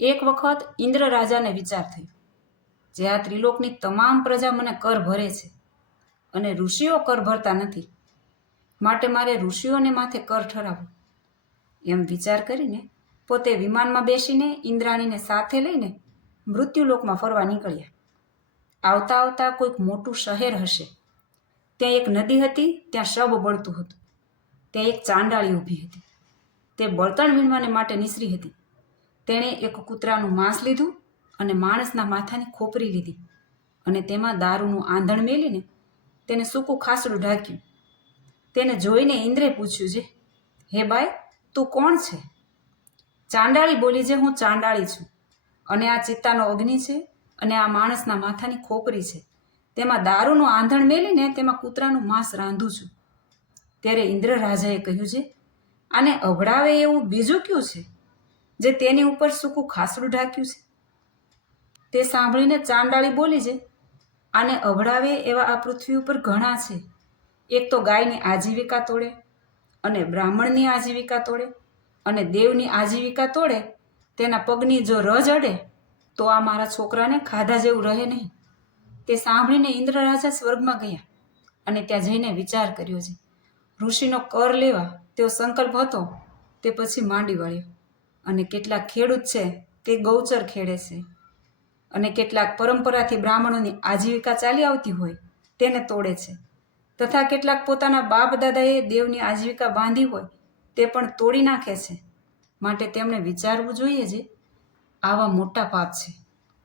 એક વખત ઇન્દ્ર રાજાને વિચાર થયો, જે આ ત્રિલોકની તમામ પ્રજા મને કર ભરે છે અને ઋષિઓ કર ભરતા નથી, માટે મારે ઋષિઓને માથે કર ઠરાવવો. એમ વિચાર કરીને પોતે વિમાનમાં બેસીને ઇન્દ્રાણીને સાથે લઈને મૃત્યુલોકમાં ફરવા નીકળ્યા. આવતા આવતા કોઈક મોટું શહેર હશે. ત્યાં એક નદી હતી, ત્યાં શબ બળતું હતું. ત્યાં એક ચાંડાળી ઊભી હતી. તે બળતણ વીણવાને માટે નિસરી હતી. તેણે એક કૂતરાનું માંસ લીધું અને માણસના માથાની ખોપરી લીધી અને તેમાં દારૂનું આંધણ મેલીને તેને સૂકું ખાસડું ઢાંક્યું. તેને જોઈને ઇન્દ્રે પૂછ્યું છે, હે બાઈ, તું કોણ છે? ચાંડાળી બોલી છે, હું ચાંડાળી છું અને આ ચિત્તાનો અગ્નિ છે અને આ માણસના માથાની ખોપરી છે. તેમાં દારૂનું આંધણ મેલીને તેમાં કૂતરાનું માંસ રાંધું છું. ત્યારે ઇન્દ્ર રાજાએ કહ્યું છે, આને અભડાવે એવું બીજું કયું છે? જે તેની ઉપર સૂકું ખાસડું ઢાંક્યું છે. તે સાંભળીને ચાંડાળી બોલી છે, આને અભડાવે એવા આ પૃથ્વી ઉપર ઘણા છે. એક તો ગાયની આજીવિકા તોડે, અને બ્રાહ્મણની આજીવિકા તોડે, અને દેવની આજીવિકા તોડે, તેના પગની જો રજ અડે, તો આ મારા છોકરાને ખાધા જેવું રહે નહીં. તે સાંભળીને ઇન્દ્ર રાજા સ્વર્ગમાં ગયા અને ત્યાં જઈને વિચાર કર્યો છે. ઋષિનો કર લેવા તેઓ સંકલ્પ હતો, તે પછી માંડી વળ્યો. અને કેટલાક ખેડૂત છે તે ગૌચર ખેડે છે. અને કેટલાક પરંપરાથી બ્રાહ્મણોની આજીવિકા ચાલી આવતી હોય તેને તોડે છે. તથા કેટલાક પોતાના બાપ દાદાએ દેવની આજીવિકા બાંધી હોય તે પણ તોડી નાખે છે. માટે તેમણે વિચારવું જોઈએ જે આવા મોટા પાપ છે.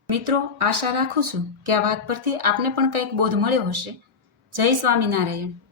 મિત્રો, આશા રાખું છું કે આ વાત પરથી આપને પણ કંઈક બોધ મળ્યો હશે. જય સ્વામિનારાયણ.